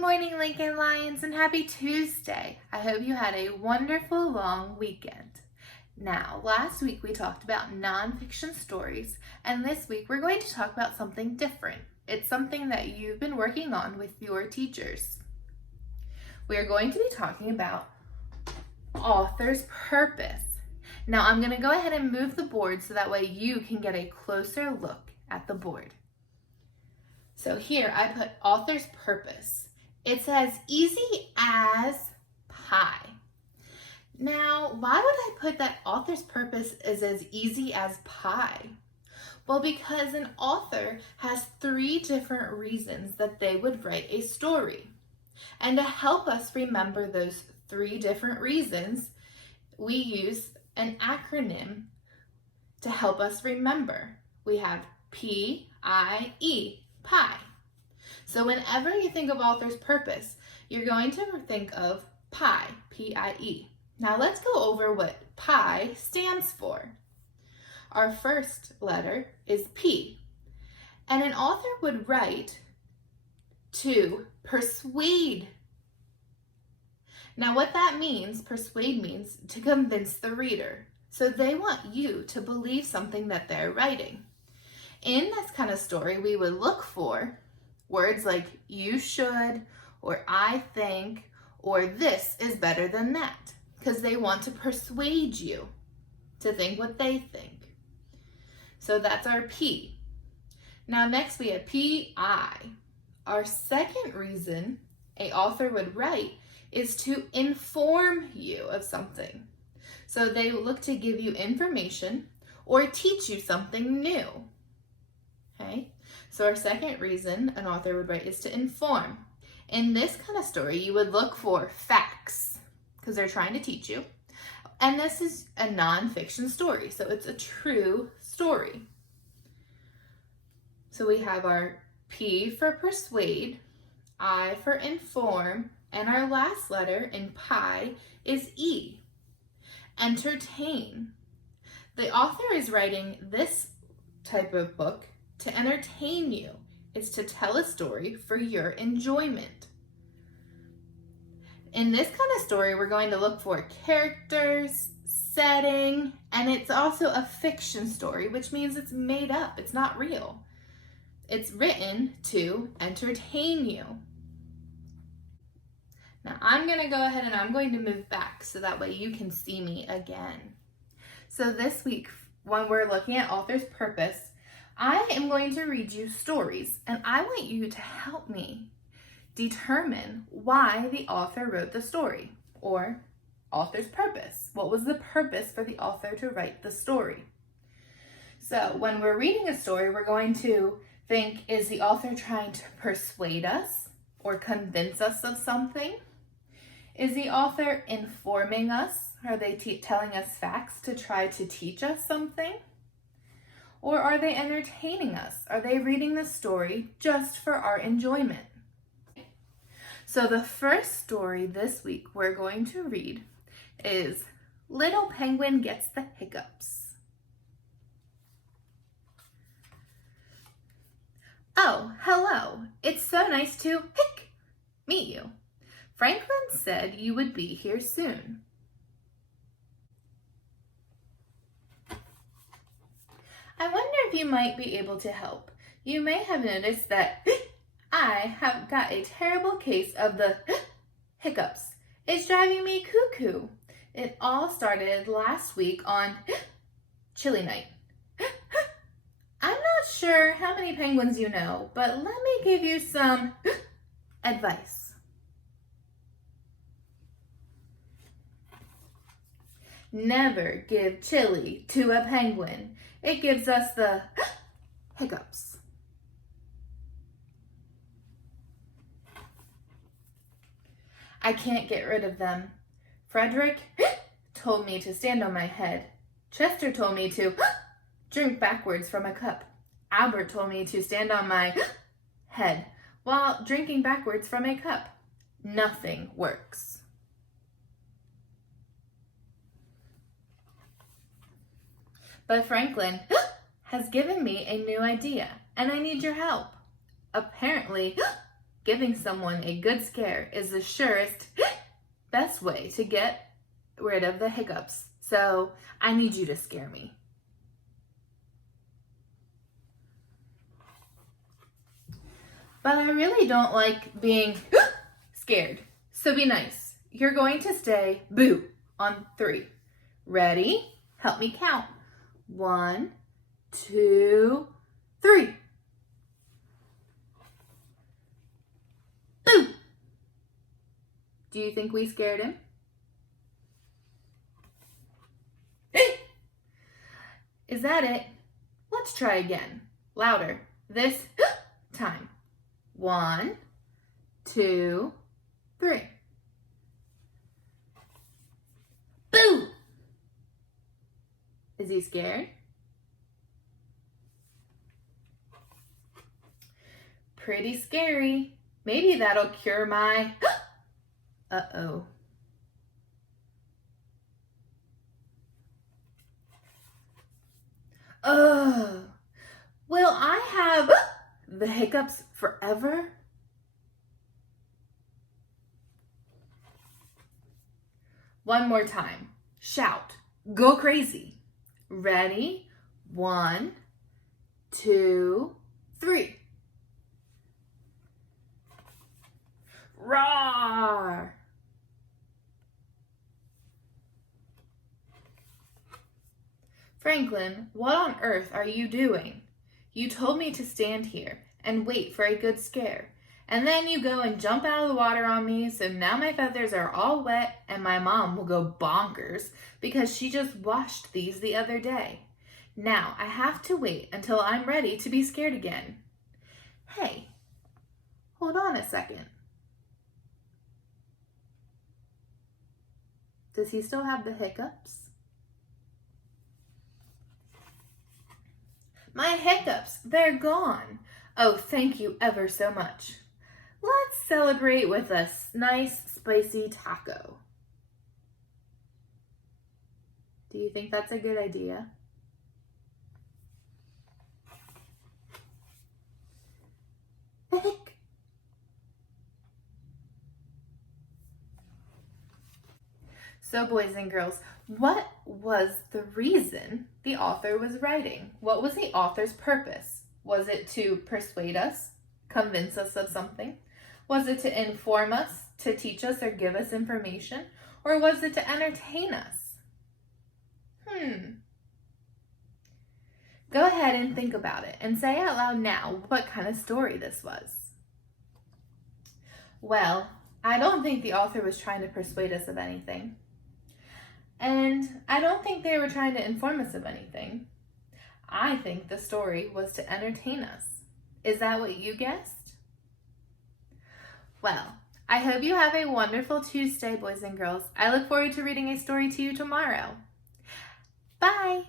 Good morning, Lincoln Lions, and happy Tuesday. I hope you had a wonderful long weekend. Now, last week we talked about nonfiction stories, and this week we're going to talk about something different. It's something that you've been working on with your teachers. We are going to be talking about author's purpose. Now, I'm going to go ahead and move the board so that way you can get a closer look at the board. So here I put author's purpose. It's as easy as pie. Now, why would I put that author's purpose is as easy as pie? Well, because an author has 3 different reasons that they would write a story. And to help us remember those 3 different reasons, we use an acronym to help us remember. We have P-I-E, pie. So whenever you think of author's purpose, you're going to think of pie, P-I-E. Now let's go over what pie stands for. Our first letter is P, and an author would write to persuade. Now what that means, persuade means to convince the reader. So they want you to believe something that they're writing. In this kind of story, we would look for words like you should, or I think, or this is better than that, because they want to persuade you to think what they think. So that's our P. Now next we have P-I. Our second reason an author would write is to inform you of something. So they look to give you information or teach you something new. Okay? So our second reason an author would write is to inform. In this kind of story, you would look for facts because they're trying to teach you. And this is a nonfiction story, so it's a true story. So we have our P for persuade, I for inform, and our last letter in pie is E, entertain. The author is writing this type of book to entertain you. It's to tell a story for your enjoyment. In this kind of story, we're going to look for characters, setting, and it's also a fiction story, which means it's made up. It's not real. It's written to entertain you. Now I'm going to go ahead and I'm going to move back so that way you can see me again. So this week, when we're looking at author's purpose, I am going to read you stories, and I want you to help me determine why the author wrote the story, or author's purpose. What was the purpose for the author to write the story? So when we're reading a story, we're going to think, is the author trying to persuade us or convince us of something? Is the author informing us? Are they telling us facts to try to teach us something? Or are they entertaining us? Are they reading the story just for our enjoyment? So the first story this week we're going to read is Little Penguin Gets the Hiccups. Oh, hello. It's so nice to meet you. Franklin said you would be here soon. I wonder if you might be able to help. You may have noticed that I have got a terrible case of the hiccups. It's driving me cuckoo. It all started last week on chilly night. I'm not sure how many penguins you know, but let me give you some advice. Never give chili to a penguin. It gives us the hiccups. I can't get rid of them. Frederick told me to stand on my head. Chester told me to drink backwards from a cup. Albert told me to stand on my head while drinking backwards from a cup. Nothing works. But Franklin has given me a new idea, and I need your help. Apparently, giving someone a good scare is the surest, best way to get rid of the hiccups. So I need you to scare me. But I really don't like being scared. So be nice. You're going to say boo on 3. Ready? Help me count. 1, 2, 3. Boo! Do you think we scared him? Is that it? Let's try again. Louder. This time. 1, 2, 3. Boo! Is he scared? Pretty scary. Maybe that'll cure my... Uh-oh. Oh. Will I have the hiccups forever? One more time. Shout. Go crazy. Ready? 1, 2, 3. Roar! Franklin, what on earth are you doing? You told me to stand here and wait for a good scare. And then you go and jump out of the water on me, so now my feathers are all wet and my mom will go bonkers because she just washed these the other day. Now I have to wait until I'm ready to be scared again. Hey, hold on a second. Does he still have the hiccups? My hiccups, they're gone. Oh, thank you ever so much. Let's celebrate with a nice spicy taco. Do you think that's a good idea? Heck. So boys and girls, what was the reason the author was writing? What was the author's purpose? Was it to persuade us, convince us of something? Was it to inform us, to teach us or give us information? Or was it to entertain us? Go ahead and think about it and say out loud now what kind of story this was. Well, I don't think the author was trying to persuade us of anything. And I don't think they were trying to inform us of anything. I think the story was to entertain us. Is that what you guessed? Well, I hope you have a wonderful Tuesday, boys and girls. I look forward to reading a story to you tomorrow. Bye!